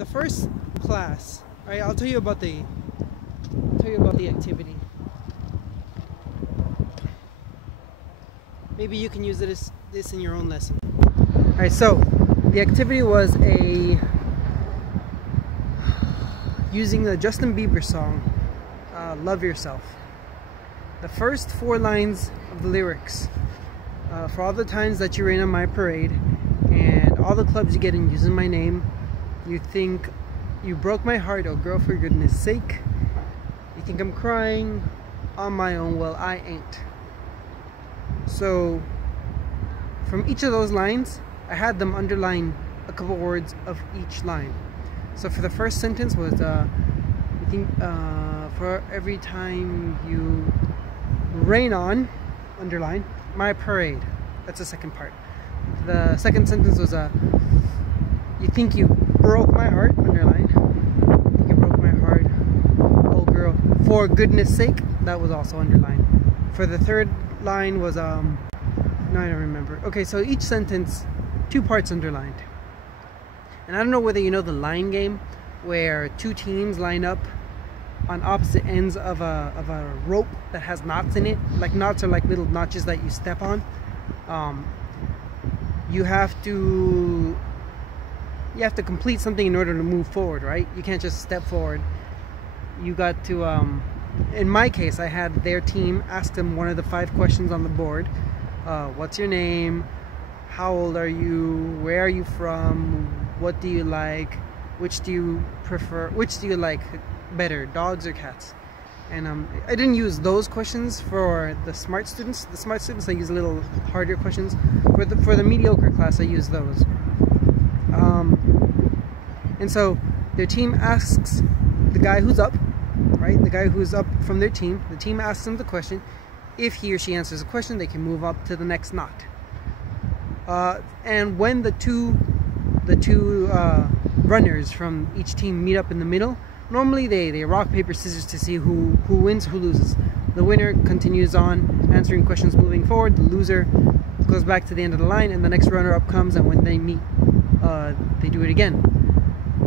the first class, all right, I'll tell you about the activity. Maybe you can use this in your own lesson. All right, so the activity was using the Justin Bieber song, Love Yourself. The first 4 lines of the lyrics. For all the times that you rain on my parade, and all the clubs you get in using my name, you think you broke my heart, oh girl, for goodness sake. You think I'm crying on my own, well I ain't. So from each of those lines, I had them underline a couple words of each line. So for the first sentence was, you think for every time you rain on, underline, my parade. That's the second part. The second sentence was, you think you broke my heart, underline. You broke my heart, oh girl, for goodness sake. That was also underlined. For the third line was, no, I don't remember. Okay, so each sentence, 2 parts underlined. And I don't know whether you know the line game, where 2 teams line up on opposite ends of a rope that has knots in it. Like, knots are like little notches that you step on. You have to complete something in order to move forward, right? You can't just step forward. You got to, in my case, I had their team ask them one of the 5 questions on the board. What's your name? How old are you? Where are you from? What do you like? Which do you prefer? Which do you like better, dogs or cats? And I didn't use those questions for the smart students. The smart students, I use a little harder questions. For the mediocre class, I use those. And so their team asks the guy who's up, right? The guy who's up from their team. The team asks him the question. If he or she answers the question, they can move up to the next knot. And when the two runners from each team meet up in the middle, normally they rock, paper, scissors to see who wins, who loses. The winner continues on answering questions moving forward. The loser goes back to the end of the line, and the next runner-up comes, and when they meet, they do it again.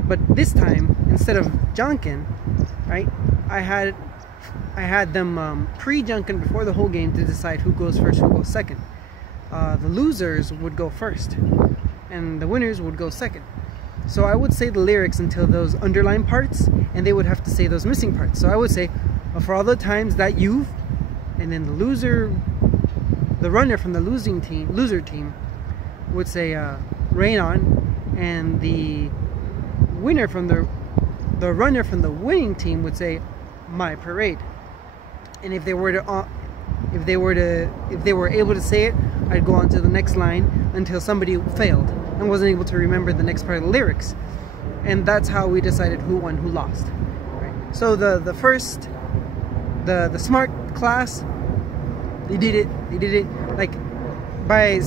But this time, instead of junkin', right, I had them pre-junkin' before the whole game to decide who goes first, who goes second. The losers would go first, and the winners would go second. So I would say the lyrics until those underlined parts, and they would have to say those missing parts. So I would say, for all the times that you've, and then the runner from the loser team would say rain on, and the winner from the runner from the winning team would say my parade. And if they were able to say it, I'd go on to the next line until somebody failed and wasn't able to remember the next part of the lyrics. And that's how we decided who won, who lost. Right? So the smart class, they did it like by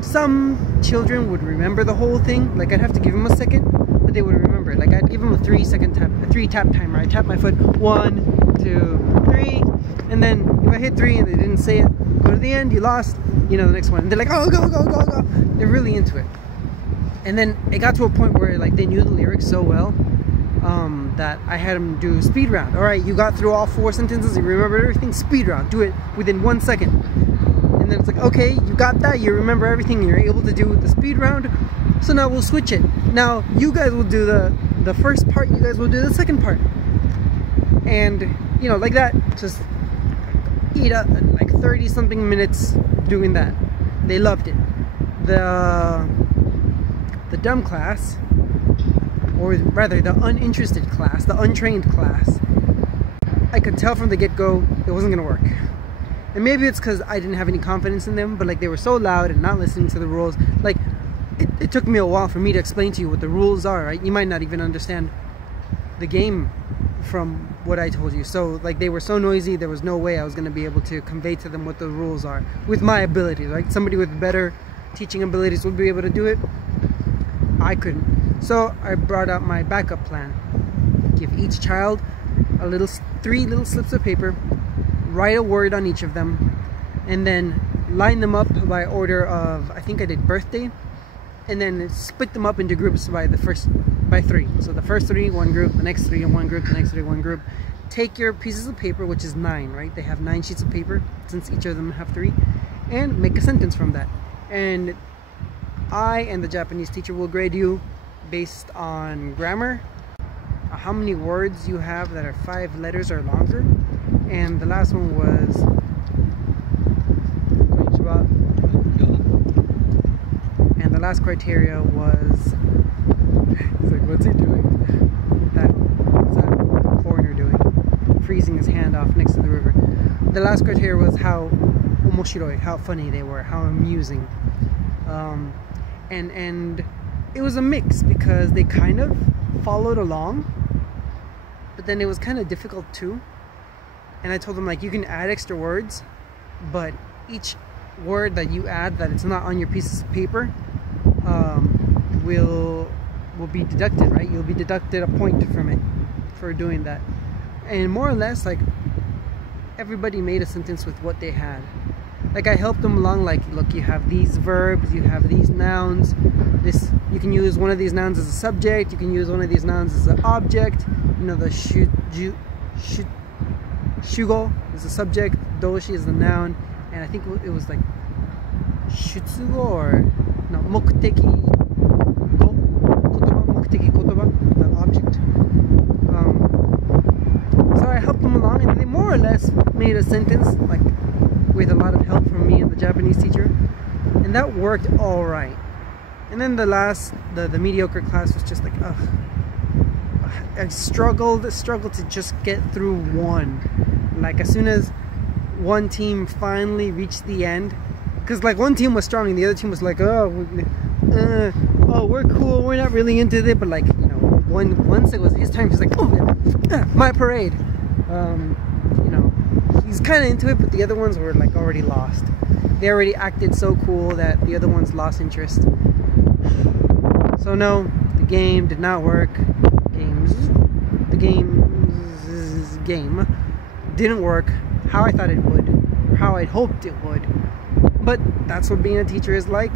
some children would remember the whole thing. Like, I'd have to give them a second, but they would remember it. Like, I'd give them a 3 tap timer. I tap my foot, 1, 2, 3, and then if I hit 3 and they didn't say it, go to the end, you lost, you know, the next one. And they're like, oh, go, go, go, go. They're really into it. And then it got to a point where, like, they knew the lyrics so well that I had them do speed round. All right, you got through all 4 sentences, you remember everything, speed round. Do it within 1 second. And then it's like, okay, you got that, you remember everything, you're able to do the speed round, so now we'll switch it. Now you guys will do the first part, you guys will do the second part. And, you know, like that, just eat up like 30 something minutes doing that. They loved it. The dumb class, or rather the uninterested class, the untrained class, I could tell from the get-go it wasn't gonna work. And maybe it's because I didn't have any confidence in them, but like, they were so loud and not listening to the rules. Like, it took me a while for me to explain to you what the rules are, right? You might not even understand the game from what I told you. So like, they were so noisy, there was no way I was going to be able to convey to them what the rules are with my abilities. Like, somebody with better teaching abilities would be able to do it. I couldn't. So I brought out my backup plan. Give each child 3 little slips of paper, write a word on each of them, and then line them up by order of, I think I did birthday, and then split them up into groups by three. So the first three, one group, the next three in one group, the next three, one group. Take your pieces of paper, which is 9, right? They have 9 sheets of paper since each of them have 3, and make a sentence from that. And I and the Japanese teacher will grade you based on grammar, how many words you have that are 5 letters or longer, and the last one was konnichiwa. And the last criteria was, it's like, what's he doing? What's that foreigner doing? Freezing his hand off next to the river. The last criteria was how omoshiroi, how funny they were, how amusing. And it was a mix because they kind of followed along, but then it was kind of difficult too. And I told them, like, you can add extra words, but each word that you add that it's not on your pieces of paper will be deducted, right? You'll be deducted a point from it for doing that. And more or less, like, everybody made a sentence with what they had. Like, I helped them along, like, look, you have these verbs, you have these nouns, you can use one of these nouns as a subject, you can use one of these nouns as an object, you know, the shugo is the subject, doshi is the noun, and I think it was like shutsugo or no, mokuteki kotoba, the object. So I helped them along, and they more or less made a sentence, like, with a lot of help from me and the Japanese teacher, and that worked all right. And then the mediocre class was just like, ugh. I struggled to just get through one. Like, as soon as one team finally reached the end, because like one team was strong and the other team was like, oh, we're cool, we're not really into it, but like, you know, once it was his time, he's like, oh yeah, my parade. You know, he's kind of into it, but the other ones were like already lost. They already acted so cool that the other ones lost interest. So no, the game did not work. The game didn't work how I thought it would, or how I hoped it would. But that's what being a teacher is like.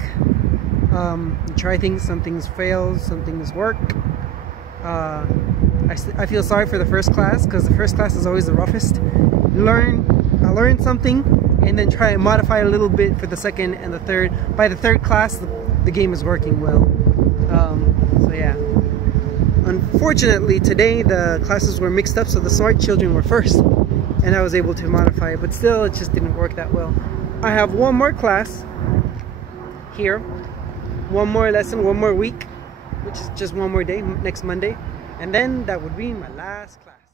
You try things, some things fail, some things work. I feel sorry for the first class, because the first class is always the roughest. I learned something, and then try and modify a little bit for the second and the third. By the third class, the game is working well. So yeah. Unfortunately, today the classes were mixed up, so the smart children were first, and I was able to modify it, but still it just didn't work that well. I have one more class here, one more lesson, one more week, which is just one more day, next Monday, and then that would be my last class.